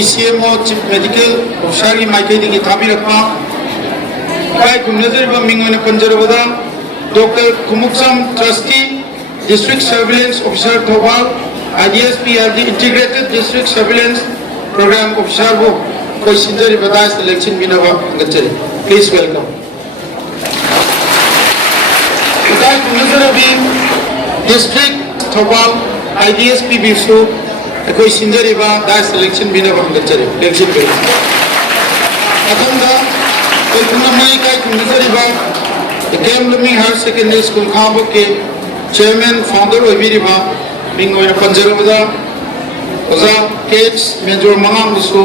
Manipuri CMO Chief Medical Officer की Michael की थापी रखना काय कुम्नजर बा मिंगोने पंजरबदा डॉक्टर कुमुक्सम trustee District Surveillance Officer Thobal IDSPRD Integrated District Surveillance Program Officer वो कोई सिंजरी बताए selection भी ना गच्चरे please welcome काय कुम्नजर अभी District Thobal IDSP बिफसु कोई सिंजरी बताए selection भी ना गच्चरे election पे अतम दा कोई कुम्नमई काय कुम्नजरी बा केम लमिंग हायर सेकेंडरी स्कूल खांबो के Chairman, Founder of Viriba, being on a Panjarabada, Oza, Kates, Major Manam Lusu,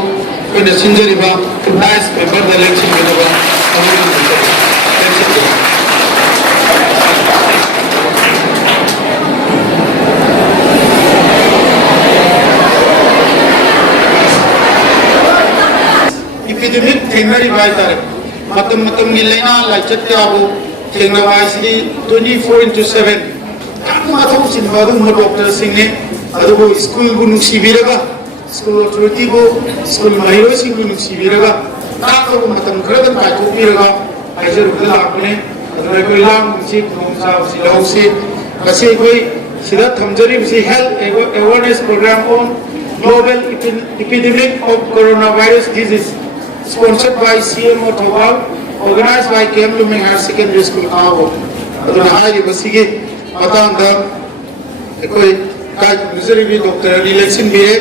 when the Sinjariba, nice member the election Vinaba, epidemic Tengari Vaitare, Matam Gilena, like Chetabu, Tengavai 24/7. माथों चिन्हादु मो doctor Singh ने अदुबो school गुनु सिबिरगा school authority को school महिरो Singh गुनु सिबिरगा ताको मतम खरदन काटो बिरगा आइजर उदला आपने अदुबो कोई लाम छि खोंसा सिलाउ से कसे कोई सिदा थमजरी से health awareness programme on global epidemic of coronavirus disease sponsored by CMO Thobal organized by KM Luming Higher Secondary School Kawo अदुना हाई बसिगे Matanda, कोई काय मुझे भी डॉक्टर इलेक्शन भी है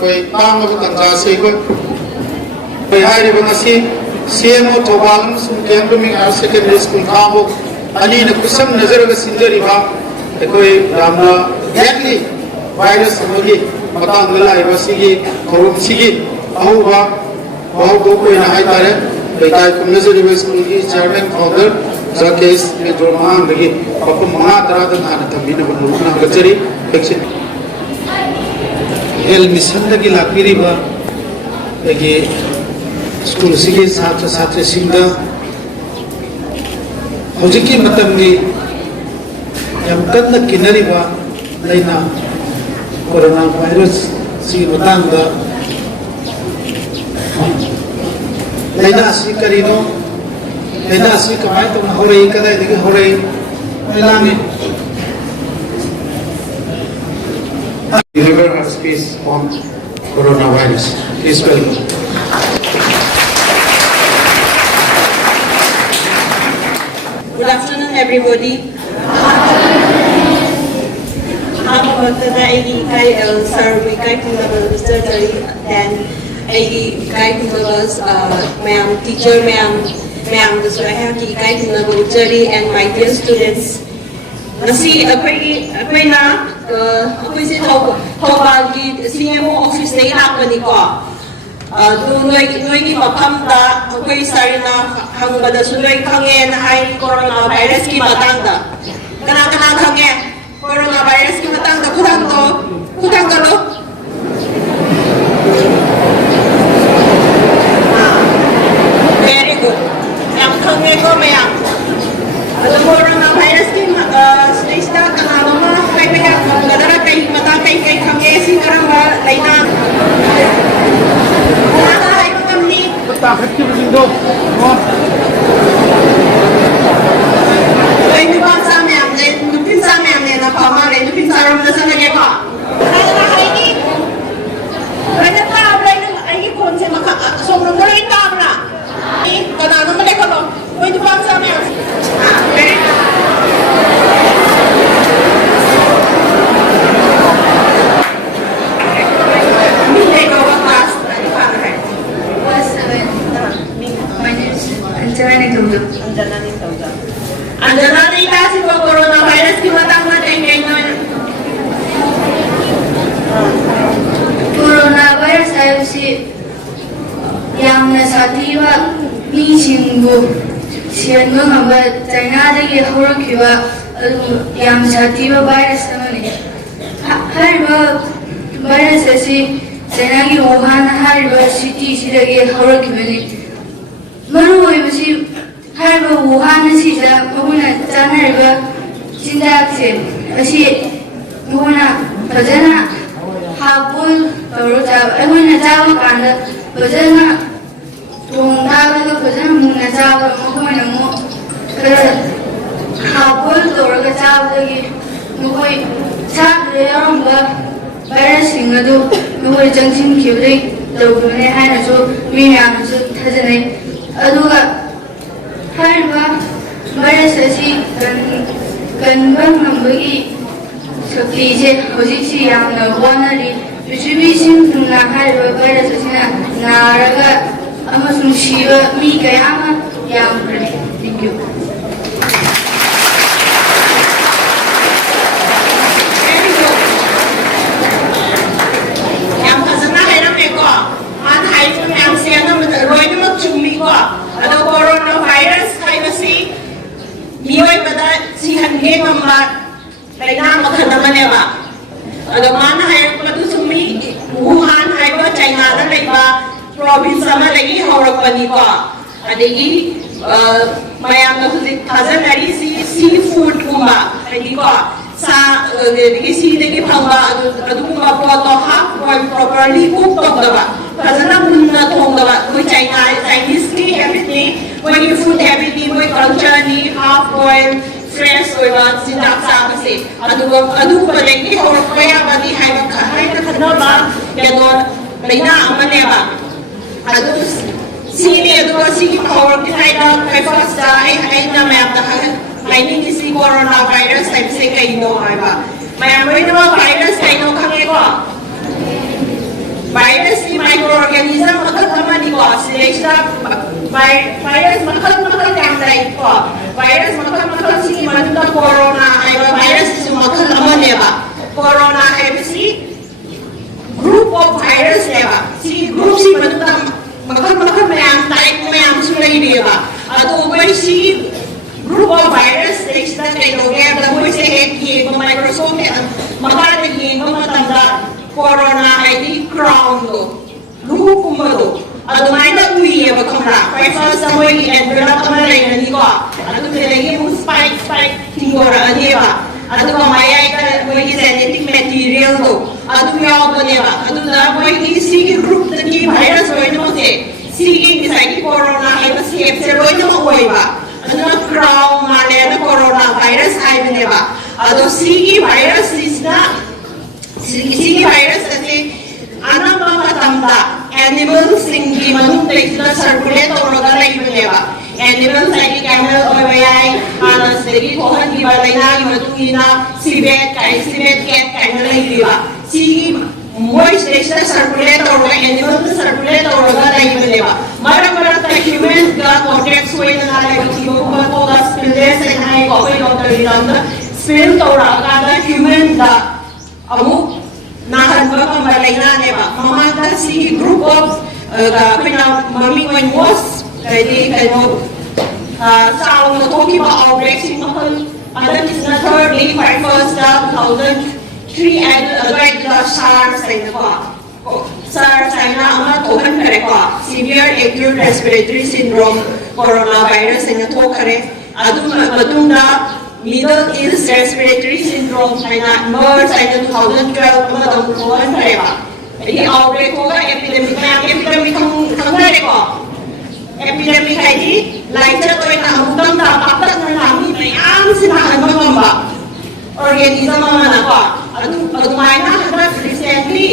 कोई काम अब तंजा से कोई हाई बनसी CMO थोबालन सुनकेंद्र में हायर सेकेंडरी स्कूल खाबो अली ने कुसम नजर का सिंजरी बा कोई रामना डेडली वायरस समझी matanda लाई बसिगी कोरोना सिगी बहुबा बहु दो कोई ना हाई तारे कोई नजर भी स्कूल की chairman founder Zakes Major Mahan lagi apa mengatur dan ada tapi nak menurunkan keciri vaksin. El mission lagi lakiri ba lagi school sigi satra singa. Hojiki matam ni yang kan nak kinari ba laina coronavirus si matang da laina si karino. Laina asli kamai tu nak horai kadai lagi horai melani. You never have space on coronavirus. Please welcome. Good afternoon, everybody. I'm Dr. Aigi Kai Sir Wikai Kundaval Surgery and Aigi Kai Kundaval's ma'am, teacher ma'am. Ma'am, this I have to guide in the jury and my dear students. Nasi akwai na akwai si thobal ki CMO office nei lakani ko. Du noi ki mafam da akwai sarina hangbada sunoi khange na hai coronavirus ki matang da. Kana khange coronavirus ki matang da khudang ka lo. Very good. Yang kami ko mayang. Alam mo coronavirus ki stage na kanano mo kay mayang kadara kay mata kay kami si karamba laina. Nana ay ko kami. Basta effective sindo. Ay nupin sa mayang na pamare nupin sa ram na sa lagi pa. Nana ay ni. Kaya pa ay kon sa maka sobrang galing kamera. Kanano mo leko lo. Pwede pa sa amin. My name is Anjanani Tauja. Anjanani kasi ko coronavirus ki matang natin ngayon. Coronavirus ay si yang nasativa 미신부 시행하는 China의 호랑이와 양사티와 바이러스는 할바 바이러스이 China의 우한 할바 시티 시대의 호랑이면이 머루의 할바 우한 시자 뭐나 China의 진작세 अशी मुना भजना ꯍꯥꯞꯄꯨꯜ ꯇꯧꯔ ꯆꯥꯕ ꯑꯩꯈꯣꯏꯅ ꯆꯥꯕ ꯀꯥꯟꯗ ꯐꯖꯅ ꯊꯣꯡ ꯊꯥꯛꯂꯒ ꯐꯖꯅ ꯃꯨꯟꯅ ꯆꯥꯕ ꯃꯈꯣꯏꯅ ꯑꯃꯨꯛ ꯈꯔ ꯍꯥꯞꯄꯨꯜ ꯇꯧꯔꯒ ꯆꯥꯕꯗꯒꯤ ꯃꯈꯣꯏ ꯁꯥꯗ ꯌꯥꯎꯔꯝꯕ ꯚꯥꯏꯔꯁꯁꯤꯡ ꯑꯗꯨ ꯃꯈꯣꯏ ꯆꯪꯁꯤꯟꯈꯤꯕꯗꯒꯤ ꯇꯧꯈꯤꯕꯅꯤ ꯍꯥꯏꯅꯁꯨ ꯃꯤ ꯃꯌꯥꯝꯅꯁꯨ ꯊꯥꯖꯅꯩ ꯑꯗꯨꯒ ꯍꯥꯏꯔꯤꯕ ꯚꯥꯏꯔꯁ ꯑꯁꯤ ꯀꯟꯕ ꯉꯝꯕꯒꯤ ꯁꯛꯇꯤꯁꯦ ꯍꯧꯖꯤꯛꯁꯤ ꯌꯥꯝꯅ ꯋꯥꯅꯔꯤ ꯄ꯭ꯔꯤꯊꯤꯕꯤ ꯁꯤꯟ ꯊꯨꯡꯅ ꯍꯥꯏꯔꯤꯕ ꯚꯥꯏꯔꯁ ꯑꯁꯤꯅ ꯅꯥꯔꯒ ꯑꯃꯁꯨꯡ ꯁꯤꯕ ꯃꯤ ꯀꯌꯥ ꯑꯃ ꯌꯥꯝꯈ꯭ꯔꯦ ꯊꯦꯡꯛ ꯌꯨ ꯌꯥꯝ ꯐꯖꯅ ꯍꯥꯏꯔꯝꯃꯦꯀꯣ ꯃꯥꯅ ꯍꯥꯏꯔꯤꯕ ꯃꯌꯥꯝꯁꯦ ꯑꯅꯝꯕꯗ ꯂꯣꯏꯅꯃꯛ ꯆꯨꯝꯃꯤꯀꯣ ꯑꯗꯣ ꯀꯣꯔꯣꯅꯥ ꯚꯥꯏꯔꯁ ꯍꯥꯏꯕꯁꯤ ꯃꯤꯑꯣꯏꯕꯗ ꯁꯤꯍꯟꯒꯦ ꯉꯝꯕ ꯂꯩꯅꯥ ꯃꯈꯜ ꯑꯃꯅꯦꯕ ꯑꯗꯣ ꯃꯥꯅ ꯍꯥꯏꯔꯛꯄꯗꯨ ꯆꯨꯝꯃꯤ ꯋꯨꯍꯥꯟ ꯍꯥꯏꯕ ꯆꯩꯅꯥꯗ ꯂꯩꯕ ꯄ꯭ꯔꯣꯚꯤꯟꯁ ꯑꯃꯗꯒꯤ ꯍꯧꯔꯛꯄꯅꯤꯀꯣ ꯑꯗꯒꯤ ꯃꯌꯥꯝꯅ ꯍꯧꯖꯤꯛ ꯊꯥꯖꯅꯔꯤꯁꯤ ꯁꯤ ꯐꯨꯗꯀꯨꯝꯕ ꯍꯥꯏꯗꯤꯀꯣ ꯁꯥ ꯑꯗꯒꯤ ꯁꯤꯗꯒꯤ ꯐꯪꯕ ꯑꯗꯨꯒꯨꯝꯕ ꯄꯣꯠꯇꯣ ꯍꯥꯐ ꯕꯣꯏꯜ ꯄ꯭ꯔꯣꯄꯔꯂꯤ ꯀꯨꯛ ꯇꯧꯗꯕ ꯐꯖꯅ ꯃꯨꯟꯅ ꯊꯣꯡꯗꯕ ꯑꯩꯈꯣꯏ ꯆꯥꯏꯅꯤꯁꯀꯤ ꯍꯦꯕꯤꯠꯅꯤ ꯃꯣꯏꯒꯤ ꯐꯨꯗ ꯍꯦꯕꯤꯠꯅꯤ ꯃꯣꯏ ꯀꯜꯆꯔꯅꯤ ꯍꯥꯐ ꯕꯣꯏꯜ ꯐ꯭ꯔꯦꯁ ꯑꯣꯏꯕ ꯆꯤꯟꯖꯥꯛ ꯆꯥꯕꯁꯦ ꯑꯗꯨꯒꯨꯝꯕꯗꯒꯤ ꯍꯧꯔꯛꯄ ꯌꯥꯕꯅꯤ ꯍꯥꯏꯅ ꯈꯟꯅꯕ ꯀꯩꯅꯣ ꯂꯩꯅꯥ ꯑꯃꯅꯦꯕ ꯑꯗꯨ ꯁꯤꯅꯤ ꯑꯗꯨꯒ ꯁꯤꯒꯤ ꯍꯧꯔꯛꯇ꯭ꯔꯤꯉꯩꯗ ꯐꯥꯔꯁꯇ ꯑꯩꯅ ꯃꯌꯥꯝꯗ ꯍꯥꯏꯅꯤꯡꯉꯤꯁꯤ ꯀꯣꯔꯣꯅꯥ ꯚꯥꯏꯔꯁ ꯍꯥꯏꯕꯁꯦ ꯀꯩꯅꯣ ꯍꯥꯏꯕ ꯃꯌꯥꯝ ꯂꯣꯏꯅꯃꯛ ꯚꯥꯏꯔꯁ ꯀꯩꯅꯣ ꯈꯪꯉꯦꯀꯣ ꯚꯥꯏꯔꯁꯀꯤ ꯃꯥꯏꯀ꯭ꯔꯣ ꯑꯣꯔꯒꯥꯅꯤꯖꯝ ꯃꯈꯜ ꯑꯃꯅꯤꯀꯣ ꯁꯤꯗꯩꯁꯤꯗ ꯚꯥꯏꯔꯁ ꯃꯈꯜ ꯌꯥꯝ ꯂꯩꯀꯣ ꯚꯥꯏꯔꯁ ꯃꯈꯜꯁꯤꯒꯤ ꯃꯅꯨꯡꯗ ꯀꯣꯔꯣꯅꯥ ꯍꯥꯏꯕ ꯚꯥꯏꯔꯁꯁꯤꯁꯨ ꯃꯈꯜ ꯑꯃꯅꯦꯕ ꯀꯣꯔꯣꯅꯥ ꯍꯥꯏꯕꯁꯤ ꯒ꯭ꯔꯨꯞ ꯑꯣꯐ ꯚꯥꯏꯔꯁꯅꯦꯕ ꯁꯤꯒꯤ ꯒ꯭ꯔꯨꯞꯁꯤ ꯃꯅꯨꯡꯗ ꯃꯈꯜ ꯃꯌꯥꯝ ꯇꯥꯏꯞ ꯃꯌꯥꯝꯁꯨ ꯂꯩꯔꯤꯑꯕ ꯑꯗꯣ ꯑꯩꯈꯣꯏ ꯁꯤꯒꯤ ꯒ꯭ꯔꯨꯞ ꯑꯣꯐ ꯚꯥꯏꯔꯁ ꯁꯤꯗꯩꯁꯤꯗ ꯀꯩꯗꯧꯒꯦ ꯍꯥꯏꯕꯗ ꯃꯣꯏꯁꯦ ꯍꯦꯛ ꯌꯦꯡꯕ ꯃꯥꯏꯀ꯭ꯔꯣꯁꯀꯣꯞ ꯃꯈꯥꯗ ꯌꯦꯡꯕ ꯃꯇꯝꯗ ꯀꯣꯔꯣꯅꯥ ꯍꯥꯏꯗꯤ ꯀ꯭ꯔꯥꯎꯟꯗꯣ ꯂꯨꯍꯨꯞꯀꯨꯝꯕꯗꯣ ꯑꯗꯨꯃꯥꯏꯅ ꯎꯏꯌꯦꯕ ꯈꯪꯕ꯭ꯔꯥ ꯐꯥꯔꯁꯇ ꯃꯣꯏꯒꯤ ꯑꯦꯟꯚꯦꯂꯞ ꯑꯃ ꯂꯩꯔꯅꯤꯀꯣ ꯑꯗꯨꯗꯒꯤ ꯑꯃꯨꯛ ꯁ꯭ꯄꯥꯏꯛ ꯊꯤꯡꯗꯣꯔꯛꯑꯅꯦꯕ ꯑꯗꯨꯒ ꯃꯌꯥꯏꯗ ꯃꯣꯏꯒꯤ ꯖꯦꯅꯦꯇꯤꯛ ꯃꯦꯇꯤꯔꯤꯌꯦꯜꯗꯣ ꯑꯗꯨ ꯌꯥꯎꯕꯅꯦꯕ ꯑꯗꯨꯅ ꯃꯣꯏꯒꯤ ꯁꯤꯒꯤ ꯒ꯭ꯔꯨꯞꯇꯒꯤ ꯚꯥꯏꯔꯁ ꯂꯣꯏꯅꯃꯛꯁꯦ ꯁꯤꯒꯤ ꯉꯁꯥꯏꯒꯤ ꯀꯣꯔꯣꯅꯥ ꯍꯥꯏꯕ ꯁꯦꯞꯁꯦ ꯂꯣꯏꯅꯃꯛ ꯑꯣꯏꯕ ꯑꯗꯨꯅ ꯀ꯭ꯔꯥꯎꯟ ꯃꯥꯜꯂꯦꯅ ꯀꯣꯔꯣꯅꯥ ꯚꯥꯏꯔꯁ ꯍꯥꯏꯕꯅꯦꯕ ꯑꯗꯣ ꯁꯤꯒꯤ ꯚꯥꯏꯔꯁꯁꯤꯅ ꯁꯤꯒꯤ ꯚꯥꯏꯔꯁ ꯑꯁꯤ ꯑꯅꯝꯕ ꯃꯇꯝꯗ ꯑꯦꯅꯤꯃꯦꯜꯁꯤꯡꯒꯤ ꯃꯅꯨꯡꯗꯩꯁꯤꯗ ꯁꯔꯀꯨꯂꯦꯠ ꯇꯧꯔꯒ ꯂꯩꯕꯅꯦꯕ ꯑꯦꯅꯤꯃꯦꯜꯁ ꯍꯥꯏꯗꯤ ꯀꯦꯃꯦꯜ ꯑꯣꯏꯕ ꯌꯥꯏ ꯍꯥꯟꯅ ꯁꯤꯗꯒꯤ ꯊꯣꯛꯍꯟꯈꯤꯕ ꯂꯩꯅꯥꯒꯤ ꯃꯇꯨꯡ ꯏꯟꯅ ꯁꯤꯕꯦꯠ ꯀꯦꯠ ꯀꯥꯏꯅ ꯂꯩꯔꯤꯕ ꯁꯤꯒꯤ ꯃꯣꯏ ꯁꯤꯗꯩꯁꯤꯗ ꯁꯔꯀꯨꯂꯦꯠ ꯇꯧꯔꯒ ꯑꯦꯅꯤꯃꯦꯜꯗ ꯁꯔꯀꯨꯂꯦट ꯇꯧꯔꯒ ꯂꯩꯕꯅꯦꯕ ꯃꯔꯛꯇ ꯍ꯭ꯌꯨꯃꯦꯟꯒ ꯀꯣꯟꯇꯦꯛ ꯁꯣꯏꯗꯅ ꯂꯩꯕ ꯊꯤꯕꯒꯨꯝꯕ ꯁ꯭ꯄꯤꯜꯂꯦꯁ ꯍꯥꯏꯅ ꯍꯥꯏꯀꯣ ꯑꯩꯈꯣꯏ ꯗꯣꯛꯇꯔꯒꯤ ꯂꯝꯗ ꯁ꯭ꯄꯤꯜ ꯇꯧꯔꯛꯑꯀꯥꯟꯗ ꯍ꯭ꯌꯨꯃꯦꯟꯗ ꯑꯃꯨꯛ ꯅꯥꯍꯟꯕ ꯉꯝꯕ ꯂꯩꯅꯥꯅꯦꯕ ꯃꯃꯥꯡꯗ ꯁꯤꯒꯤ ꯒ꯭ꯔꯨꯞ ꯑꯣꯐ ꯑꯩꯈꯣꯏꯅ ꯃꯃꯤꯡ ꯑꯣꯏꯅ ꯃꯣꯁ ꯍꯥꯏꯗꯤ ꯀꯩꯅꯣ ꯆꯥꯎꯅ ꯊꯣꯛꯈꯤꯕ ꯑꯥꯎꯠꯕ꯭ꯔꯦꯛꯁꯤꯡ ꯃꯈꯜ ꯍꯟꯗꯛꯀꯤꯁꯤꯅ ꯊꯔꯗꯂꯤ ꯈ꯭ꯋꯥꯏ ꯐꯥꯔꯁꯇ 2003 ꯑꯗꯨꯋꯥꯏꯗ SARS ꯍꯥꯏꯅꯀꯣ SARS ꯍꯥꯏꯅ ꯑꯃ ꯊꯣꯛꯍꯟꯈ꯭ꯔꯦꯀꯣ severe acute respiratory syndrome corona virus ꯍꯥꯏꯅ ꯊꯣꯛꯈ꯭ꯔꯦ ꯑꯗꯨ ꯃꯇꯨꯡꯗ Middle East Respiratory Syndrome 하이나 MERS 하이나 2012 ꯑꯃꯗ ꯑꯃꯨꯛ ꯊꯣꯛꯍꯟꯈ꯭ꯔꯦꯕ ꯑꯗꯒꯤ ꯑꯥꯎꯠꯕ꯭ꯔꯦꯛ ꯊꯣꯛꯑꯒ ꯑꯦꯄꯤꯗꯦꯃꯤꯛ ꯃꯌꯥꯝ ꯑꯦꯄꯤꯗꯦꯃꯤꯛ ꯈꯪꯅꯔꯦꯀꯣ ꯑꯦꯄꯤꯗꯦꯃꯤꯛ ꯍꯥꯏꯗꯤ ꯂꯥꯏꯆꯠ ꯑꯣꯏꯅ ꯑꯃꯨꯛꯇꯪꯗ ꯄꯥꯛꯇꯛꯅꯅ ꯃꯤ ꯃꯌꯥꯝꯁꯤ ꯅꯥꯍꯟꯕ ꯉꯝꯕ ꯑꯣꯔꯒꯥꯅꯤꯖꯝ ꯑꯃꯅꯀꯣ ꯑꯗꯨꯃꯥꯏꯅ ꯍꯟꯗꯛ ꯔꯤꯁꯦꯟꯠꯂꯤ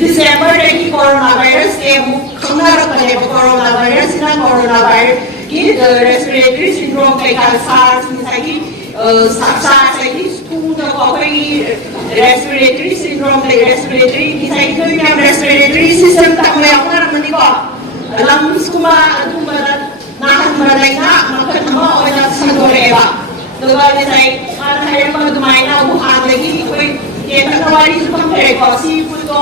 ꯗꯤꯁꯦꯝꯕꯔꯗꯒꯤ ꯀꯣꯔꯣꯅꯥ ꯚꯥꯏꯔꯁꯁꯦ ꯑꯃꯨꯛ ꯈꯪꯅꯔꯛꯄꯅꯦꯕ ꯀꯣꯔꯣꯅꯥ ꯚꯥꯏꯔꯁꯁꯤꯅ ꯀꯣꯔꯣꯅꯥ ꯚꯥꯏꯔꯁꯀꯤ ꯔꯦꯁꯄꯤꯔꯦꯇꯔꯤ ꯁꯤꯟꯗ꯭ꯔꯣꯝ ꯀꯩꯀꯥ SARS ꯉꯁꯥꯏꯒꯤ SARS ꯍꯥꯏꯗꯤ ꯊꯨꯅꯀꯣ ꯑꯩꯈꯣꯏꯒꯤ ꯔꯦꯁꯄꯤꯔꯦꯇꯔꯤ ꯁꯤꯟꯗ꯭ꯔꯣꯝ ꯂꯩ ꯔꯦꯁꯄꯤꯔꯦꯇꯔꯤ ꯉꯁꯥꯏꯒꯤ ꯅꯣꯏ ꯃꯌꯥꯝ ꯔꯦꯁꯄꯤꯔꯦꯇꯔꯤ ꯁꯤꯁꯇꯦꯝ ꯇꯝꯕ ꯌꯥꯎꯅꯔꯝꯃꯅꯤꯀꯣ ꯂꯪꯁꯀꯨꯝꯕ ꯑꯗꯨꯒꯨꯝꯕꯗ ꯅꯥꯍꯟꯕ ꯂꯩꯅꯥ ꯃꯈꯜ ꯑꯃ ꯑꯣꯏꯅ ꯁꯟꯗꯣꯔꯛꯑꯦꯕ ꯑꯗꯨꯒ ꯉꯁꯥꯏ ꯃꯥꯅ ꯍꯥꯏꯔꯛꯄ ꯑꯗꯨꯃꯥꯏꯅ ꯋꯨꯍꯥꯟꯗꯒꯤ ꯑꯩꯈꯣꯏ ꯌꯦꯟꯈꯠꯅ ꯋꯥꯔꯤꯁꯨ ꯐꯪꯈ꯭ꯔꯦꯀꯣ ꯁꯤ ꯐꯨꯗꯇꯣ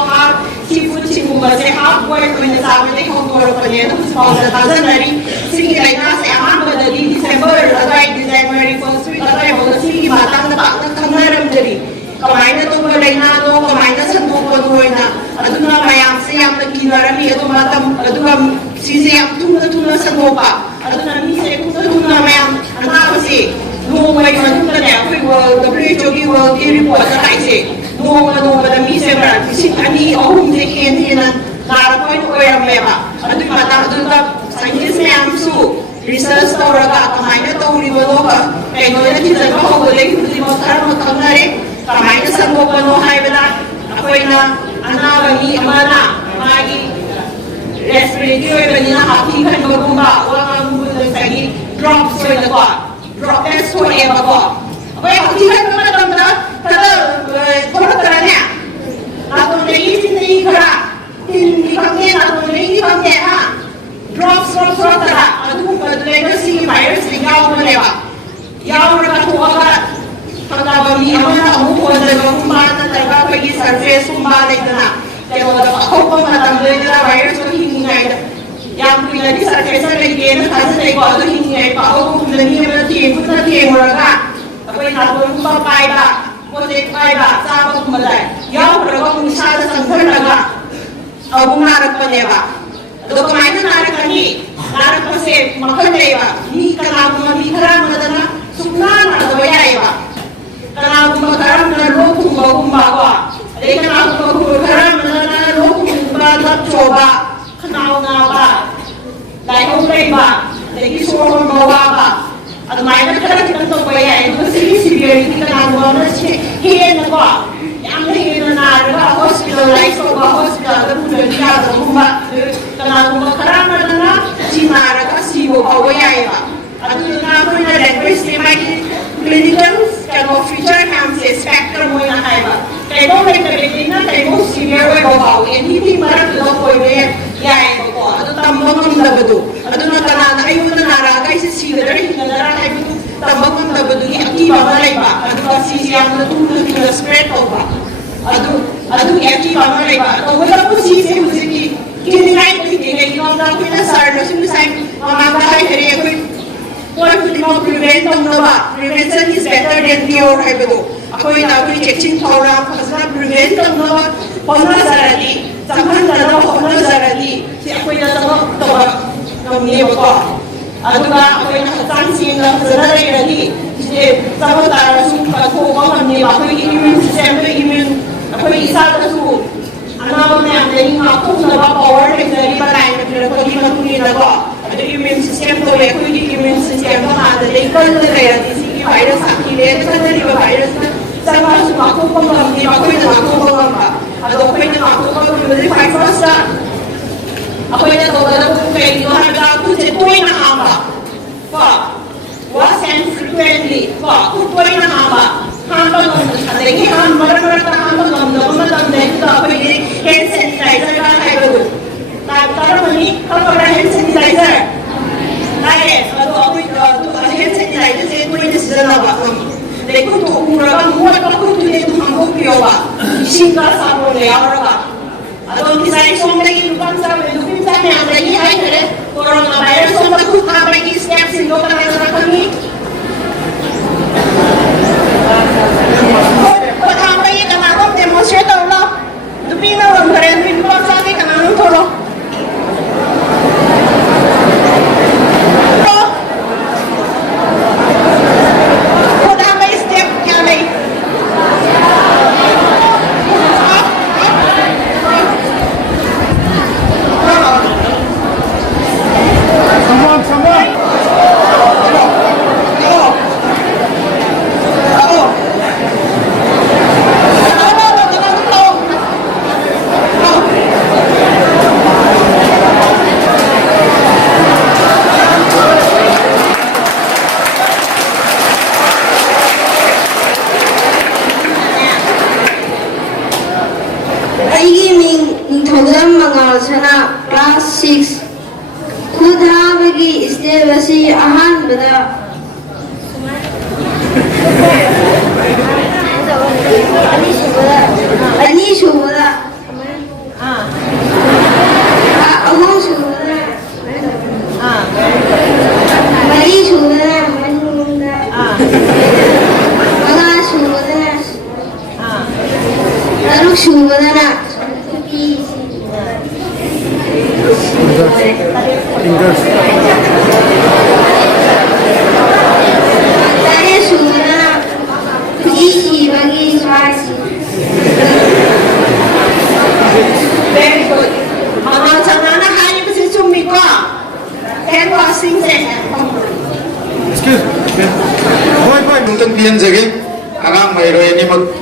ꯁꯤ ꯐꯨꯗꯁꯤꯡꯒꯨꯝꯕꯁꯦ ꯍꯥꯐ ꯕꯣꯏꯜ ꯑꯣꯏꯅ ꯆꯥꯕꯗꯒꯤ ꯍꯧꯗꯣꯔꯛꯄꯅꯦ ꯍꯧꯖꯤꯛꯐꯥꯎꯗ ꯊꯥꯖꯅꯔꯤ ꯁꯤꯒꯤ ꯂꯩꯅꯥꯁꯦ ꯑꯍꯥꯟꯕꯗꯗꯤ ꯗꯤꯁꯦꯝꯕꯔ ꯑꯗꯨꯋꯥꯏ ꯖꯅꯋꯥꯔꯤ ꯐꯥꯔꯁꯠ ꯋꯤꯛ ꯑꯗꯨꯋꯥꯏꯐꯥꯎꯗ ꯁꯤꯒꯤ ꯃꯇꯥꯡꯗ ꯄꯥꯛꯅ ꯈꯪꯅꯔꯝꯗꯔꯤ ꯀꯃꯥꯏꯅ ꯇꯧꯕ ꯂꯩꯅꯥꯅꯣ ꯀꯃꯥꯏꯅ ꯁꯟꯗꯣꯛꯄꯅꯣ ꯍꯥꯏꯅ ꯑꯗꯨꯅ ꯃꯌꯥꯝꯁꯦ ꯌꯥꯝꯅ ꯀꯤꯅꯔꯝꯃꯤ ꯑꯗꯨꯒ ꯁꯤꯁꯦ ꯌꯥꯝ ꯊꯨꯅ ꯁꯟꯗꯣꯛꯄ ꯑꯗꯨꯅ ꯃꯤꯁꯦ ꯊꯨꯅ ꯃꯌꯥꯝ ꯑꯅꯥꯕꯁꯦ ꯅꯣꯡꯃꯒꯤ ꯃꯅꯨꯡꯗꯅꯦ ꯑꯩꯈꯣꯏ WHO ꯒꯤ ꯋꯥꯔꯜꯒꯤ ꯔꯤꯄꯣꯔꯠꯇ ꯍꯥꯏꯁꯦ ꯅꯣꯡꯃꯗ ꯃꯤꯁꯦ ꯂꯤꯁꯤꯡ ꯑꯅꯤ ꯑꯍꯨꯝꯁꯦ ꯍꯦꯟꯅ ꯅꯥꯔꯛꯄ ꯑꯣꯏꯅ ꯑꯣꯏꯔꯝꯃꯦꯕ ꯑꯗꯨꯒꯤ ꯃꯇꯥꯡꯗꯨꯗ ꯁꯥꯏꯟꯇꯤꯁ ꯃꯌꯥꯝꯁꯨ ꯔꯤꯁꯔꯁ ꯇꯧꯔꯒ ꯀꯃꯥꯏꯅ ꯇꯧꯔꯤꯕꯅꯣ ꯀꯩꯅꯣꯗ ꯊꯤꯖꯤꯟꯕ ꯍꯧꯕꯗꯒꯤ ꯍꯧꯖꯤꯛꯃꯛ ꯈꯔ ꯈꯪꯅꯔꯦ ꯀꯃꯥꯏꯅ ꯁꯟꯗꯣꯛꯄꯅꯣ ꯍꯥꯏꯕꯗ ꯑꯩꯈꯣꯏꯅ ꯑꯅꯥꯕ ꯃꯤ ꯑꯃꯅ ꯃꯥꯒꯤ ꯔꯦꯁꯄꯤꯔꯦꯇꯔꯤ ꯑꯣꯏꯕꯅꯤꯅ ꯍꯥꯞꯄꯤ ꯈꯟꯕꯒꯨꯝꯕ ꯋꯥ ꯉꯥꯡꯕꯗꯒꯤ ꯗ꯭ꯔꯣꯞꯁ ꯑꯣꯏꯅꯀꯣ ꯗ꯭ꯔꯣꯞꯂꯦꯠꯁ ꯊꯣꯛꯑꯦꯕꯀꯣ ꯑꯩꯈꯣꯏ ꯍꯥꯞꯄꯤ ꯈꯟꯕ ꯃꯇꯝꯗ ꯈꯔ ꯊꯣꯛꯂꯛꯇ꯭ꯔꯅꯦ ꯅꯥꯇꯣꯟꯗꯒꯤ ꯆꯤꯟꯗꯒꯤ ꯈꯔ ꯇꯤꯟꯗꯤ ꯈꯪꯗꯦ ꯅꯥꯇꯣꯟꯗꯒꯤ ꯈꯪꯗꯦ ꯍꯥ ꯗ꯭ꯔꯣꯞꯁ ꯊꯣꯛꯂꯛꯇ꯭ꯔꯥ ꯑꯗꯨꯒꯨꯝꯕꯗꯨꯗꯩꯗ ꯁꯤꯒꯤ ꯚꯥꯏꯔꯁꯁꯤ ꯌꯥꯎꯕꯅꯦꯕ ꯌꯥꯎꯔꯒ ꯊꯣꯛꯑꯒ ꯊꯪꯅꯕ ꯃꯤ ꯑꯃꯅ ꯑꯃꯨꯛ ꯍꯣꯟꯖꯟꯕꯒꯨꯝꯕ ꯅꯠꯇ꯭ꯔꯒ ꯑꯩꯈꯣꯏꯒꯤ ꯁꯔꯐꯦꯁꯀꯨꯝꯕ ꯂꯩꯗꯅ ꯀꯩꯅꯣꯗ ꯄꯥꯛꯊꯣꯛꯄ ꯃꯇꯝꯗꯨꯗ ꯚꯥꯏꯔꯁꯇꯣ ꯍꯤꯡꯉꯤꯉꯩꯗ ꯌꯥꯝ ꯀꯨꯏꯅꯗꯤ ꯁꯔꯐꯦꯁꯇ ꯂꯩꯇꯦꯅ ꯊꯥꯖꯅꯩꯀꯣ ꯑꯗꯨ ꯍꯤꯡꯉꯤꯉꯩ ꯄꯥꯛꯍꯧꯕꯒꯨꯝꯕꯗ ꯃꯤ ꯑꯃꯅ ꯈꯨꯠꯅ ꯊꯦꯡꯉꯨꯔꯒ ꯑꯩꯈꯣꯏ ꯅꯥꯇꯣꯟꯒꯨꯝꯕ ꯄꯥꯏꯕ ꯄꯣꯠ ꯆꯩ ꯄꯥꯏꯕ ꯆꯥꯕꯒꯨꯝꯕꯗ ꯌꯥꯎꯈ꯭ꯔꯒ ꯑꯃꯨꯛ ꯏꯁꯥꯗ ꯆꯪꯁꯤꯜꯂꯒ ꯑꯃꯨꯛ ꯅꯥꯔꯛꯄꯅꯦꯕ ꯑꯗꯣ ꯀꯃꯥꯏꯅ ꯅꯥꯔꯛꯀꯅꯤ ꯅꯥꯔꯛꯄꯁꯦ ꯃꯈꯜ ꯂꯩꯕ ꯃꯤ ꯀꯅꯥꯒꯨꯝꯕ ꯃꯤ ꯈꯔ ꯑꯃꯗꯅ ꯁꯨꯛꯅꯥ ꯅꯥꯗꯕ ꯌꯥꯏꯑꯕ ꯀꯅꯥꯒꯨꯝꯕ ꯈꯔ ꯑꯃꯅ ꯂꯣꯛ ꯊꯨꯡꯕꯒꯨꯝꯕ ꯀꯣ ꯑꯗꯩ ꯀꯅꯥꯒꯨꯝꯕ ꯈꯔ ꯑꯃꯅ ꯂꯣꯛ ꯊꯨꯡꯕ ꯂꯞ ꯆꯣꯕ ꯈꯅꯥꯎ ꯅꯥꯕ ꯂꯥꯏꯍꯧ ꯂꯩꯕ ꯑꯗꯒꯤ ꯁꯣꯔ ꯍꯣꯟꯕ ꯋꯥꯕ ꯑꯗꯨꯃꯥꯏꯅꯈꯔ ꯈꯤꯇꯪ ꯇꯧꯕ ꯌꯥꯏ ꯑꯗꯨꯒ ꯁꯤꯒꯤ ꯁꯤꯚꯤꯌꯔꯤꯇꯤ ꯀꯅꯥꯒꯨꯝꯕ ꯑꯃꯅ ꯍꯦꯟꯅꯀꯣ ꯌꯥꯝꯅ ꯍꯦꯟꯅ ꯅꯥꯔꯒ ꯍꯣꯁꯄꯤꯇꯥꯂꯥꯏꯁ ꯇꯧꯕ ꯍꯣꯁꯄꯤꯇꯥꯜꯗ ꯄꯨꯗ꯭ꯔꯗꯤ ꯌꯥꯗꯕꯒꯨꯝꯕ ꯀꯅꯥꯒꯨꯝꯕ ꯈꯔ ꯑꯃꯅ ꯁꯤ ꯅꯥꯔꯒ ꯁꯤꯕ ꯐꯥꯎꯕ ꯌꯥꯏꯑꯕ ꯑꯗꯨꯗꯨꯅ ꯑꯩꯈꯣꯏꯅ ꯂꯦꯡꯒ꯭ꯋꯦꯖꯁꯦ ꯃꯥꯒꯤ ꯀ꯭ꯂꯤꯅꯤꯀꯦꯜ ꯀꯩꯅꯣ ꯐꯤꯆꯔ ꯃꯌꯥꯝꯁꯦ ꯁ꯭ꯄꯦꯛꯇ꯭ꯔꯝ ꯑꯣꯏꯅ ꯍꯥꯏꯕ ꯀꯩꯅꯣ ꯂꯩꯇꯕꯗꯒꯤꯅ ꯀꯩꯅꯣ ꯁꯤꯚꯤꯌꯔ ꯑꯣꯏꯕ ꯐꯥꯎ ꯑꯦꯅꯤꯊꯤꯡ ꯃꯔꯛꯇꯨꯗ ꯑꯣꯏꯕ ꯌꯥꯏꯑꯕꯀꯣ ꯑꯗꯨ ꯇꯝꯕ ꯉꯝꯗꯕꯗꯣ ꯑꯗꯨꯅ ꯀꯅꯥꯅ ꯑꯩꯉꯣꯟꯗ ꯅꯥꯔꯛꯑꯒ ꯑꯩꯁꯦ ꯁꯤꯒꯗ꯭ꯔꯥ ꯍꯤꯡꯒꯗ꯭ꯔꯥ ꯍꯥꯏꯕꯗꯨ ꯇꯝꯕ ꯉꯝꯗꯕꯗꯨꯒꯤ ꯑꯀꯤꯕ ꯑꯃ ꯂꯩꯕ ꯑꯗꯨꯒ ꯁꯤꯁꯦ ꯌꯥꯝꯅ ꯊꯨꯅ ꯁ꯭ꯄ꯭ꯔꯦꯗ ꯇꯧꯕ ꯑꯗꯨꯒꯤ ꯑꯀꯤꯕ ꯑꯃ ꯂꯩꯕ ꯇꯧꯕꯇꯕꯨ ꯁꯤꯁꯦ ꯍꯧꯖꯤꯛꯀꯤ ꯀꯤꯅꯤꯡꯉꯥꯏ ꯂꯩꯇꯦ ꯀꯩꯒꯤꯅꯣꯗ ꯑꯩꯈꯣꯏꯅ ꯁꯥꯔꯅꯁꯨ ꯉꯁꯥꯏ ꯃꯃꯥꯡꯗ ꯍꯥꯏꯈꯔꯦ ꯑꯩꯈꯣꯏ ꯄꯣꯠ ꯈꯨꯗꯤꯡꯃꯛ ꯄ꯭ꯔꯤꯚꯦꯟ ꯇꯧꯅꯕ ꯄ꯭ꯔꯤꯚꯦꯟꯁꯟ ꯏꯁ ꯕꯦꯇꯔ ꯗꯦꯟ ꯀ꯭ꯌꯣꯔ ꯍꯥꯏꯕꯗꯣ ꯑꯩꯈꯣꯏꯅ ꯑꯩꯈꯣꯏ ꯆꯦꯛꯁꯤꯟ ꯊꯧꯔꯥꯡ ꯐꯖꯅ ꯄ꯭ꯔꯤꯚꯦꯟ ꯇꯧꯅꯕ ꯍꯣꯠꯅꯖꯔꯗꯤ ꯆꯪꯍꯟꯗꯅꯕ ꯍꯣꯠꯅꯖꯔꯗꯤ ꯁꯤ ꯑꯩꯈꯣꯏꯅ ꯆꯪꯉꯛꯇꯕ ꯉꯝꯅꯦꯕꯀꯣ ꯑꯗꯨꯒ ꯑꯩꯈꯣꯏꯅ ꯍꯛꯆꯥꯡ ꯁꯦꯡꯅ ꯐꯖꯅ ꯂꯩꯔꯗꯤ ꯁꯤꯁꯦ ꯆꯪꯕ ꯇꯥꯔꯁꯨ ꯀꯟꯊꯣꯛꯄ ꯉꯝꯅꯦꯕ ꯑꯩꯈꯣꯏꯒꯤ ꯏꯝꯃ꯭ꯌꯨꯟ ꯁꯤꯁꯇꯦꯝꯗ ꯑꯩꯈꯣꯏ ꯏꯁꯥꯗꯁꯨ ꯑꯅꯥꯕ ꯃꯌꯥꯝꯗꯒꯤ ꯉꯥꯛꯊꯣꯛꯅꯕ ꯄꯋꯥꯔ ꯂꯩꯖꯔꯤꯕ ꯂꯥꯏꯅ ꯄꯤꯔꯛꯄꯒꯤ ꯃꯇꯨꯡ ꯏꯟꯅꯀꯣ ꯑꯗꯨ ꯏꯝꯃ꯭ꯌꯨꯟ ꯁꯤꯁꯇꯦꯝ ꯇꯧꯋꯦ ꯑꯩꯈꯣꯏꯒꯤ ꯏꯝꯃ꯭ꯌꯨꯟ ꯁꯤꯁꯇꯦꯝꯗꯣ ꯍꯥꯟꯅꯗꯒꯤ ꯀꯟꯅ ꯂꯩꯔꯗꯤ ꯁꯤꯒꯤ ꯚꯥꯏꯔꯁ ꯁꯥꯊꯤꯔꯦꯅ ꯈꯟꯅꯔꯤꯕ ꯚꯥꯏꯔꯁꯅ ꯆꯪꯉꯛꯑꯁꯨ ꯉꯥꯛꯊꯣꯛꯄ ꯉꯝꯅꯦꯕ ꯑꯩꯈꯣꯏꯅ ꯉꯥꯛꯊꯣꯛꯄ ꯉꯝꯕ ꯑꯗꯣ ꯑꯩꯈꯣꯏꯅ ꯉꯥꯛꯊꯣꯛꯄ ꯉꯝꯕꯁꯦ ꯈ꯭ꯋꯥꯏ ꯐꯥꯔꯁꯇ ꯑꯩꯈꯣꯏꯅ ꯇꯧꯒꯗꯕ ꯀꯩꯅꯣ ꯍꯥꯏꯕꯗ ꯈꯨꯠꯁꯦ ꯇꯣꯏꯅ ꯍꯥꯝꯕ ꯀꯣ wash hand frequently ꯀꯣ ꯈꯨꯠ ꯇꯣꯏꯅ ꯍꯥꯝꯕ ꯑꯗꯒꯤ ꯃꯔꯛ ꯃꯔꯛꯇ ꯍꯥꯝꯕ ꯉꯝꯗꯕ ꯃꯇꯝꯗꯩꯗꯨꯗ ꯑꯩꯈꯣꯏꯒꯤ ꯍꯦꯟ ꯁꯦꯅꯤꯇꯥꯏꯖꯔ ꯍꯥꯏꯕꯗꯨ ꯇꯥꯔꯝꯃꯅꯤ ꯈꯪꯕ꯭ꯔꯥ ꯍꯦꯟ ꯁꯦꯅꯤꯇꯥꯏꯖꯔ ꯇꯥꯏꯌꯦ ꯑꯗꯣ ꯑꯩꯈꯣꯏ ꯍꯦꯟ ꯁꯦꯅꯤꯇꯥꯏꯖꯔꯁꯦ ꯇꯣꯏꯅ ꯁꯤꯖꯤꯟꯅꯕ ꯑꯗꯩ ꯈꯨꯠꯇꯣ ꯎꯔꯒ ꯃꯣꯠꯄ ꯈꯨꯠꯇꯨꯗꯤ ꯑꯗꯨꯝ ꯍꯥꯝꯗꯣꯛꯄꯤꯌꯣꯕ ꯏꯁꯤꯡꯒ ꯁꯥꯄꯣꯟꯒ ꯌꯥꯎꯔꯒ ꯑꯗꯣ ꯉꯁꯥꯏ ꯁꯣꯝꯗꯒꯤ ꯅꯨꯄꯥ ꯃꯆꯥ ꯃꯌꯥꯝꯗꯒꯤ ꯍꯥꯏꯈꯔꯦ ꯀꯣꯔꯣꯅꯥ ꯚꯥꯏꯔꯁ ꯁꯣꯝꯗ ꯈꯨꯠ ꯍꯥꯝꯕꯒꯤ ꯁ꯭ꯇꯦꯞꯁꯤꯡꯗꯣ ꯀꯅꯥ ꯈꯪꯉꯤ ꯈꯨꯠ ꯍꯥꯝꯕꯒꯤ ꯀꯅꯥꯅꯣꯝ ꯗꯦꯃꯣꯟꯁꯇ꯭ꯔꯦꯠ ꯇꯧꯔꯣ ꯅꯨꯄꯤꯅ ꯉꯝꯈꯔꯦ ꯅꯨꯄꯥ ꯃꯆꯥꯗꯤ ꯀꯅꯥꯅꯣꯝ ꯊꯣꯛꯂꯣ ꯈꯨꯠ ꯍꯥꯝꯕꯒꯤ ꯁ꯭ꯇꯦꯞ ꯀꯌꯥ ꯂꯩ ꯑꯩꯒꯤ ꯃꯤꯡ ꯅꯤꯡꯊꯧꯖꯝ ꯃꯉꯥꯜꯁꯅꯥ ꯀ꯭ꯂꯥꯁ 6 ꯈꯨꯠ ꯍꯥꯝꯕꯒꯤ ꯁ꯭ꯇꯦꯞ ꯑꯁꯤ ꯑꯍꯥꯟꯕꯗ ꯑꯅꯤꯁꯨꯕꯗ ꯑꯍꯨꯝꯁꯨꯕꯗ ꯃꯔꯤꯁꯨꯕꯗ ꯃꯅꯨꯡꯗ ꯃꯉꯥꯁꯨꯕꯗꯅ ꯇꯔꯨꯛꯁꯨꯕꯗꯅ ꯇꯔꯦꯠꯁꯨꯕꯗꯅ ꯈꯨꯖꯤ ꯁꯤꯕꯒꯤ ꯁ꯭ꯋꯥꯏꯁꯤ अमतंग पियन जगे आगाम मैरो यानी मग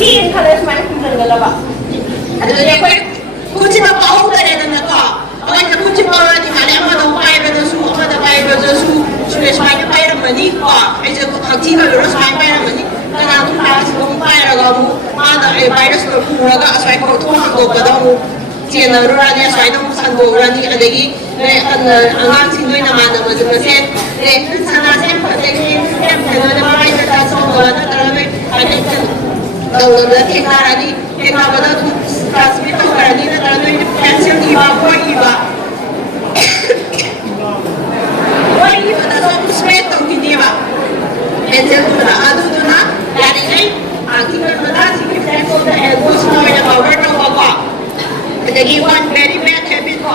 Active ꯑꯗꯨꯗꯤ ꯑꯩꯈꯣꯏ ꯈꯨꯠꯁꯤꯗ ꯄꯥꯍꯧꯗꯔꯦꯗꯅꯀꯣ ꯑꯩꯈꯣꯏꯅ ꯈꯨꯠꯁꯤ ꯄꯥꯎꯔꯗꯤ ꯉꯥꯏ ꯑꯃꯗ ꯄꯥꯏꯕꯗꯁꯨ ꯑꯃꯗ ꯄꯥꯏꯕꯗꯁꯨ ꯁꯨꯃꯥꯏꯅ ꯄꯥꯏꯔꯝꯃꯅꯤ ꯀꯣ ꯑꯩꯁꯦ ꯍꯛꯊꯤ ꯈꯜꯂꯨꯔ ꯁꯨꯃꯥꯏꯅ ꯄꯥꯏꯔꯝꯃꯅꯤ ꯀꯅꯥꯅꯣ ꯀ꯭ꯂꯥꯁꯇ ꯑꯃꯨꯛ ꯄꯥꯏꯔꯒ ꯑꯃꯨꯛ ꯃꯥꯅ ꯚꯥꯏꯔꯁꯇꯣ ꯄꯨꯔꯒ ꯑꯁ꯭ꯋꯥꯏ ꯊꯣꯡ ꯍꯥꯡꯗꯣꯛꯄꯗ ꯑꯃꯨꯛ ꯆꯦꯟꯅꯔꯨꯔꯅꯤ ꯑꯁ꯭ꯋꯥꯏꯗ ꯑꯃꯨꯛ ꯁꯟꯗꯣꯛꯎꯔꯅꯤ ꯑꯗꯒꯤ ꯑꯉꯥꯡꯁꯤꯡ ꯅꯣꯏ ꯅꯃꯥꯟꯅꯕꯁꯨ ꯃꯁꯦꯟ ꯁꯅꯥꯁꯦ ꯌꯥꯝ ꯐꯖꯩ ꯌꯥꯝ ꯐꯖꯅ ꯃꯥꯏꯗ ꯇꯥꯁꯣꯡꯕ ꯅꯠꯇ꯭ꯔꯒ ꯅꯣꯏ ꯇꯧꯕꯗ ꯊꯦꯡꯅꯔꯅꯤ ꯊꯦꯡꯅꯕꯗ ꯑꯗꯨꯝ ꯇ꯭ꯔꯥꯟꯁꯃꯤꯠ ꯇꯧꯈ꯭ꯔꯅꯤ ꯅꯠꯇ꯭ꯔꯒ ꯅꯣꯏ ꯄꯦꯟꯁꯤꯜ ꯏꯕ ꯕꯣꯏ ꯏꯕ ꯕꯣꯏ ꯏꯕꯗꯁꯨ ꯑꯃꯨꯛ ꯁ꯭ꯄ꯭ꯔꯦꯗ ꯇꯧꯈꯤꯅꯦꯕ ꯄꯦꯟꯁꯤꯜꯗꯨꯅ ꯑꯗꯨꯗꯨꯅ ꯌꯥꯔꯤꯉꯩ ꯊꯤꯡꯒꯟꯕꯗ ꯁꯤꯒꯤ ꯐ꯭ꯂꯦꯛꯁꯣꯜꯗ ꯑꯦꯜꯕꯣꯁꯤꯅ ꯑꯣꯏꯅ ꯀꯚꯔ ꯇꯧꯕꯀꯣ ꯑꯗꯒꯤ ꯋꯥꯟ ꯚꯦꯔꯤ ꯕꯦꯗ ꯍꯦꯕꯤꯠ ꯀꯣ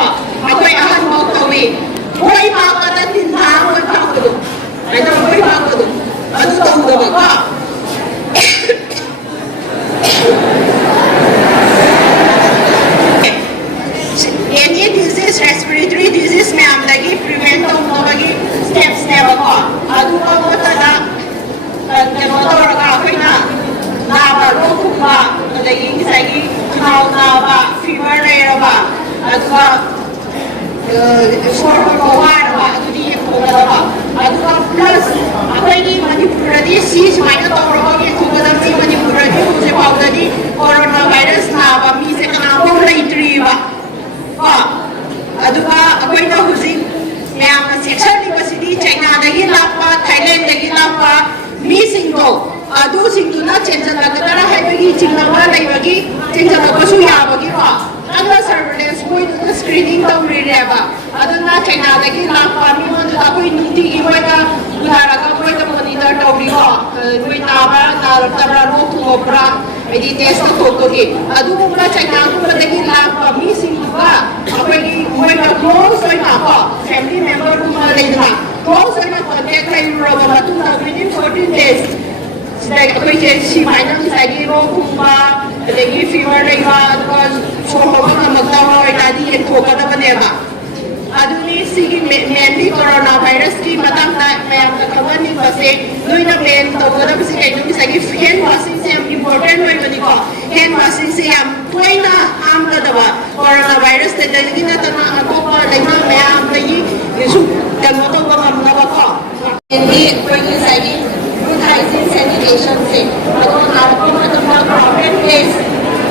ꯑꯩꯈꯣꯏ ꯑꯍꯟꯐꯥꯎ ꯇꯧꯏ ꯕꯣꯏ ꯄꯥꯛꯄꯗ ꯇꯤꯟꯊꯥ ꯕꯣꯏ ꯄꯥꯛꯄꯗꯣ ꯍꯥꯏꯅ ꯕꯣꯏ ꯄꯥꯛꯄꯗꯣ ꯑꯗꯨ ꯇꯧꯗꯕꯀꯣ any disease respiratory disease ꯃꯌꯥꯝꯗꯒꯤ prevent ꯇꯧꯅꯕꯒꯤ steps-ꯅꯦꯕꯀꯣ ꯑꯗꯨ ꯇꯧꯕꯗ ꯀꯩꯅꯣ ꯇꯧꯔꯒ ꯑꯩꯈꯣꯏꯅ ꯅꯥꯕ ꯂꯣꯛ ꯊꯨꯡꯕ ꯑꯗꯒꯤ ꯉꯁꯥꯏꯒꯤ ꯈꯅꯥꯎ ꯅꯥꯕ ꯐꯤꯚꯔ ꯂꯩꯔꯕ ꯑꯗꯨꯒ ꯁꯣꯔ ꯍꯣꯟꯕ ꯋꯥꯔꯕ ꯑꯗꯨꯗꯤ ꯌꯦꯡꯊꯣꯛꯀꯗꯕ ꯑꯗꯨꯒ ꯄ꯭ꯂꯁ ꯑꯩꯈꯣꯏꯒꯤ ꯃꯅꯤꯄꯨꯔꯗꯗꯤ ꯁꯤ ꯁꯨꯃꯥꯏꯅ ꯇꯧꯔꯒ ꯌꯦꯡꯊꯣꯛꯀꯗꯕꯅꯤ ꯃꯅꯤꯄꯨꯔꯗꯗꯤ ꯍꯧꯖꯤꯛꯐꯥꯎꯗꯗꯤ ꯀꯣꯔꯣꯅꯥ ꯚꯥꯏꯔꯁ ꯅꯥꯕ ꯃꯤꯁꯦ ꯀꯅꯥꯐꯥꯎ ꯂꯩꯇ꯭ꯔꯤꯕ ꯀꯣ ꯑꯗꯨꯒ ꯑꯩꯈꯣꯏꯅ ꯍꯧꯖꯤꯛ ꯃꯌꯥꯝꯅ ꯆꯦꯛꯁꯤꯜꯂꯤꯕꯁꯤꯗꯤ ꯆꯩꯅꯥꯗꯒꯤ ꯂꯥꯛꯄ ꯊꯥꯏꯂꯦꯟꯗꯒꯤ ꯂꯥꯛꯄ ꯃꯤꯁꯤꯡꯗꯣ ꯑꯗꯨꯁꯤꯡꯗꯨꯅ ꯆꯦꯟꯁꯤꯜꯂꯛꯀꯗ꯭ꯔꯥ ꯍꯥꯏꯕꯒꯤ ꯆꯤꯡꯅꯕ ꯂꯩꯕꯒꯤ ꯆꯦꯟꯁꯤꯜꯂꯛꯄꯁꯨ ꯌꯥꯕꯒꯤꯀꯣ ꯑꯟꯗꯔ ꯁꯔꯚꯦꯂꯦꯟꯁ ꯃꯣꯏꯗꯨꯅ ꯁ꯭ꯀ꯭ꯔꯤꯅꯤꯡ ꯇꯧꯔꯤꯅꯦꯕ ꯑꯗꯨꯅ ꯆꯩꯅꯥꯗꯒꯤ ꯂꯥꯛꯄ ꯃꯤꯉꯣꯟꯗꯨꯗ ꯑꯩꯈꯣꯏ ꯅꯨꯡꯇꯤꯒꯤ ꯃꯣꯏꯗ ꯎꯅꯔꯒ ꯃꯣꯏꯗ ꯃꯣꯅꯤꯇꯔ ꯇꯧꯔꯤꯀꯣ ꯅꯣꯏ ꯅꯥꯕ꯭ꯔꯥ ꯅꯥꯔꯛꯇꯕ꯭ꯔꯥ ꯂꯣꯛ ꯊꯨꯡꯉꯛꯄ꯭ꯔꯥ ꯍꯥꯏꯗꯤ ꯇꯦꯁ ꯇꯧꯊꯣꯛꯄꯒꯤ ꯑꯗꯨꯒꯨꯝꯕ ꯆꯩꯅꯥꯒꯨꯝꯕꯗꯒꯤ ꯂꯥꯛꯄ ꯃꯤꯁꯤꯡꯗꯨꯒ ꯑꯩꯈꯣꯏꯒꯤ ꯃꯣꯏꯒ ꯀ꯭ꯂꯣꯖ ꯑꯣꯏꯅ ꯀꯣ ꯐꯦꯃꯤꯂꯤ ꯃꯦꯝꯕꯔꯒꯨꯝꯕ ꯂꯩꯗꯅ ꯀ꯭ꯂꯣꯖ ꯑꯣꯏꯅ ꯀꯣꯟꯇꯦꯛ ꯂꯩꯔꯨꯔꯕ ꯃꯇꯨꯡꯗ ꯋꯤꯗꯤꯟ 14 days ꯁꯤꯗ ꯑꯩꯈꯣꯏꯁꯦ ꯁꯨꯃꯥꯏꯅ ꯉꯁꯥꯏꯒꯤ ꯂꯣꯛ ꯊꯨꯡꯕ ꯑꯗꯒꯤ ꯐꯤꯚꯔ ꯂꯩꯕ ꯑꯗꯨꯒ ꯁꯣꯔ ꯍꯣꯟꯕ ꯉꯝꯃꯛꯇꯕ ꯑꯣꯏꯇꯥꯔꯗꯤ ꯌꯦꯡꯊꯣꯛꯀꯗꯕꯅꯦꯕ ꯑꯗꯨꯅꯤ ꯁꯤꯒꯤ ꯃꯦꯟꯂꯤ ꯀꯣꯔꯣꯅꯥ ꯚꯥꯏꯔꯁꯀꯤ ꯃꯇꯥꯡꯗ ꯃꯌꯥꯝꯅ ꯈꯪꯍꯟꯅꯤꯡꯕꯁꯦ ꯅꯣꯏꯅ ꯃꯦꯟ ꯇꯧꯒꯗꯕꯁꯦ ꯀꯩꯅꯣ ꯉꯁꯥꯏꯒꯤ ꯍꯦꯟ ꯋꯥꯁꯤꯡꯁꯦ ꯌꯥꯝ ꯏꯝꯄꯣꯔꯇꯦꯟ ꯑꯣꯏꯕꯅꯤꯀꯣ ꯍꯦꯟ ꯋꯥꯁꯤꯡꯁꯦ ꯌꯥꯝ ꯇꯣꯏꯅ ꯍꯥꯝꯒꯗꯕ ꯀꯣꯔꯣꯅꯥ ꯚꯥꯏꯔꯁꯇꯗꯒꯤ ꯅꯠꯇꯅ ꯑꯇꯣꯞꯄ ꯂꯩꯅꯥ ꯃꯌꯥꯝꯗꯒꯤ ꯀꯩꯅꯣ ꯇꯧꯕ ꯉꯝꯅꯕꯀꯣ ꯑꯩꯈꯣꯏꯒꯤ ꯉꯁꯥꯏꯒꯤ ꯒꯨꯗ ꯍꯥꯏꯖꯤꯟ ꯁꯦꯅꯤꯇꯦꯁꯟꯁꯦ ꯑꯗꯣ ꯅꯥꯔꯛꯄ ꯃꯇꯝꯗ ꯀ꯭ꯔꯥꯎꯗꯦꯠ ꯄ꯭ꯂꯦꯁ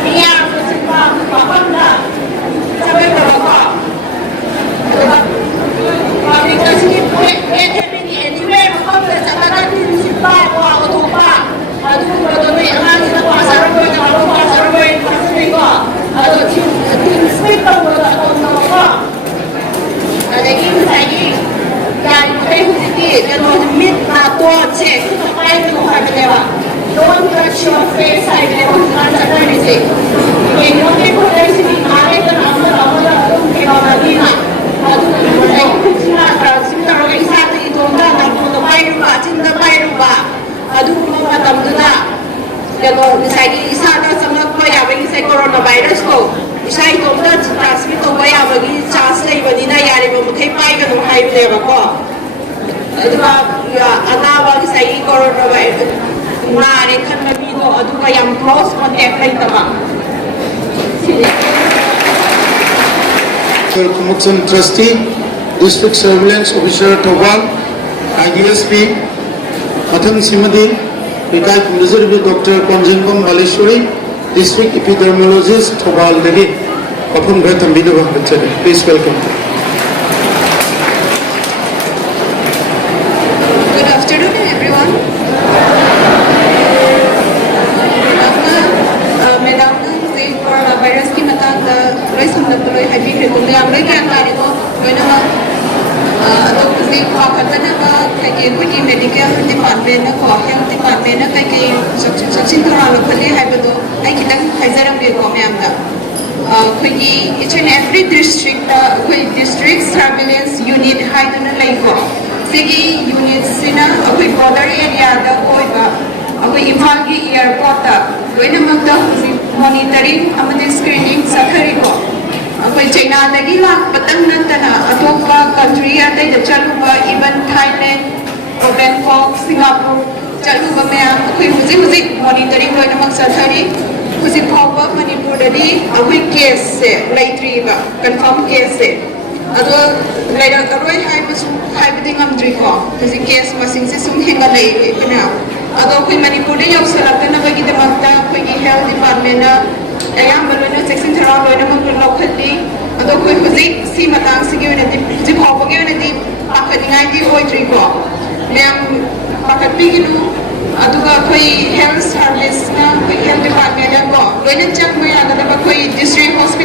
ꯃꯤ ꯌꯥꯝꯅ ꯆꯤꯟꯕ ꯃꯐꯝꯗ ꯆꯠꯂꯣꯏꯗꯕꯀꯣ ꯑꯗꯨꯒ ꯄꯥꯕ꯭ꯂꯤꯛꯇꯁꯨ ꯑꯦꯅꯤꯋꯦꯌꯔ ꯃꯐꯝꯗ ꯆꯠꯂꯒ ꯇꯤꯟ ꯁꯤꯠꯄ ꯀ꯭ꯋꯥ ꯑꯣꯊꯣꯛꯄ ꯑꯗꯨꯒꯨꯝꯕꯗꯣ ꯅꯣꯏ ꯑꯉꯥꯡꯁꯤꯅ ꯄꯥꯖꯔꯝꯃꯣꯏ ꯅꯍꯥꯟꯋꯥꯏ ꯄꯥꯖꯔꯝꯃꯣꯏ ꯊꯥꯖꯅꯩꯀꯣ ꯑꯗꯣ ꯇꯤꯟ ꯁ꯭ꯄꯤꯠ ꯇꯧꯕꯗꯣ ꯇꯧꯅꯕꯀꯣ ꯑꯗꯒꯤ ꯉꯁꯥꯏꯒꯤ ꯌꯥꯔꯤꯃꯈꯩ ꯍꯧꯖꯤꯛꯇꯤ ꯀꯩꯅꯣ ꯃꯤꯠ ꯅꯥꯇꯣꯟꯁꯦ ꯈꯨꯠꯅ ꯄꯥꯏꯒꯅꯨ ꯍꯥꯏꯕꯅꯦꯕ ꯗꯣꯟ ꯇꯆ ꯌꯣꯔ ꯐꯦꯁ ꯍꯥꯏꯕꯅꯦꯕ ꯍꯧꯖꯤꯛꯀꯥꯟ ꯆꯠꯅꯔꯤꯁꯦ ꯌꯦꯡꯉꯣꯅꯦ ꯈꯣꯠꯂꯛꯏꯁꯤꯗꯤ ꯉꯥꯏꯍꯥꯛ ꯂꯩꯇꯅ ꯑꯃꯗ ꯑꯗꯨꯝ ꯀꯩꯅꯣꯅꯤꯅ ꯑꯗꯨꯅ ꯉꯁꯥꯏꯒꯤ ꯈꯨꯠꯁꯤꯅ ꯇ꯭ꯔꯥꯟꯁꯃꯤꯠ ꯇꯧꯔꯒ ꯏꯁꯥꯗ ꯏꯇꯣꯝꯇ ꯅꯥꯇꯣꯟꯗ ꯄꯥꯏꯔꯨꯕ ꯆꯤꯟꯗ ꯄꯥꯏꯔꯨꯕ ꯑꯗꯨꯒꯨꯝꯕ ꯃꯇꯝꯗꯨꯗ ꯀꯩꯅꯣ ꯉꯁꯥꯏꯒꯤ ꯏꯁꯥꯗ ꯆꯪꯂꯛꯄ ꯌꯥꯕꯒꯤ ꯉꯁꯥꯏ ꯀꯣꯔꯣꯅꯥ ꯚꯥꯏꯔꯁꯇꯣ ꯏꯁꯥ ꯏꯇꯣꯝꯇ ꯇ꯭ꯔꯥꯟꯁꯃꯤꯠ ꯇꯧꯕ ꯌꯥꯕꯒꯤ ꯆꯥꯟꯁ ꯂꯩꯕꯅꯤꯅ ꯌꯥꯔꯤꯕ ꯃꯈꯩ ꯄꯥꯏꯒꯅꯨ ꯍꯥꯏꯕꯅꯦꯕꯀோ ꯑꯗꯨꯒ ꯑꯅꯥꯕ ꯉꯁꯥꯏꯒꯤ ꯀꯣꯔꯣꯅꯥ ꯚꯥꯏꯔꯁ ꯅꯥꯔꯦ ꯈꯟꯕ ꯃꯤꯗꯣ ꯑꯗꯨꯒ ꯌꯥꯝ ꯀ꯭ꯂꯣꯁ ꯀꯣꯟꯇꯦꯛ ꯂꯩꯇꯕ ꯁꯤꯅꯤ Promotion Trustee, District Surveillance Officer Thobal, IDSP, Matham Simadi, Vikai Kumdazirbi Dr. Konjengom Baleshwari, District Epidemiologist Thobal Devi, Apun Bhatam Bidova Bachade. Please welcome. Good afternoon, everyone. Madam, the coronavirus की मतंगा लोई संदर्भ लोई heavy है तो हम लोग क्या कर रहे हो कोई ना तो किसी खाकर ना कहीं कोई मेडिकल डिपार्टमेंट ना को हेल्थ डिपार्टमेंट ना कहीं सक्सेस करा लो खली है तो आई कितना फाइजर हम देखो मैं आमदा कोई each and every district कोई district surveillance unit है तो ना लाइको सेगी unit से ना कोई border area दा कोई बा कोई इम्फाल की एयरपोर्ट दा कोई ना मगदा monitoring अमदे screening सखरी को कोई चाइना लगी लाख पतंग नंतना अतोपा country आते जब चलूँगा even Thailand Bangkok Singapore चलूँगा मैं कोई मुझे monitoring कोई ना मग सखरी ꯍꯧꯖꯤꯛ ꯐꯥꯎꯕ ꯃꯅꯤꯄꯨꯔꯗꯗꯤ ꯑꯩꯈꯣꯏ ꯀꯦꯁꯁꯦ ꯂꯩꯇ꯭ꯔꯤꯕ ꯀꯟꯐꯥꯔꯝ ꯀꯦꯁꯁꯦ ꯑꯗꯣ ꯂꯩꯔꯛꯑꯔꯣꯏ ꯍꯥꯏꯕꯗꯤ ꯉꯝꯗ꯭ꯔꯤꯀꯣ ꯍꯧꯖꯤꯛ ꯀꯦꯁ ꯃꯁꯤꯡꯁꯦ ꯁꯨꯝ ꯍꯦꯟꯒꯠꯂꯛꯏꯕꯅ ꯑꯗꯣ ꯑꯩꯈꯣꯏ ꯃꯅꯤꯄꯨꯔꯗ ꯌꯧꯁꯤꯜꯂꯛꯇꯅꯕꯒꯤꯗꯃꯛꯇ ꯑꯩꯈꯣꯏꯒꯤ ꯍꯦꯜꯊ ꯗꯤꯄꯥꯔꯠꯃꯦꯟꯅ ꯑꯌꯥꯝꯕ ꯂꯣꯏꯅ ꯆꯦꯛꯁꯤꯟ ꯊꯧꯔꯥꯡ ꯂꯣꯏꯅꯃꯛ ꯂꯧꯈꯠꯂꯤ ꯑꯗꯣ ꯑꯩꯈꯣꯏ ꯍꯧꯖꯤꯛ ꯁꯤ ꯃꯇꯥꯡꯁꯤꯒꯤ ꯑꯣꯏꯅꯗꯤ ꯍꯧꯖꯤꯛ ꯐꯥꯎꯕꯒꯤ ꯑꯣꯏꯅꯗꯤ ꯄꯥꯈꯠꯅꯤꯡꯉꯥꯏꯗꯤ ꯑꯣꯏꯗ꯭ꯔꯤꯀꯣ ꯃꯌꯥꯝ ꯄꯥꯈꯠꯄꯤꯒꯅꯨ ꯑꯗꯨꯒ ꯑꯩꯈꯣꯏ ꯍꯦꯜꯊ ꯁꯥꯔꯚꯤꯁꯅ ꯑꯩꯈꯣꯏ ꯍꯦꯜꯊ ꯗꯤꯄꯥꯔꯠꯃꯦꯟꯅꯀꯣ ꯂꯣꯏꯅ ꯆꯪꯕ ꯌꯥꯒꯗꯕ ꯑꯩꯈꯣꯏ ꯗꯤꯁꯇ꯭ꯔꯤꯛ ꯍꯣꯁꯄꯤꯇꯥꯜ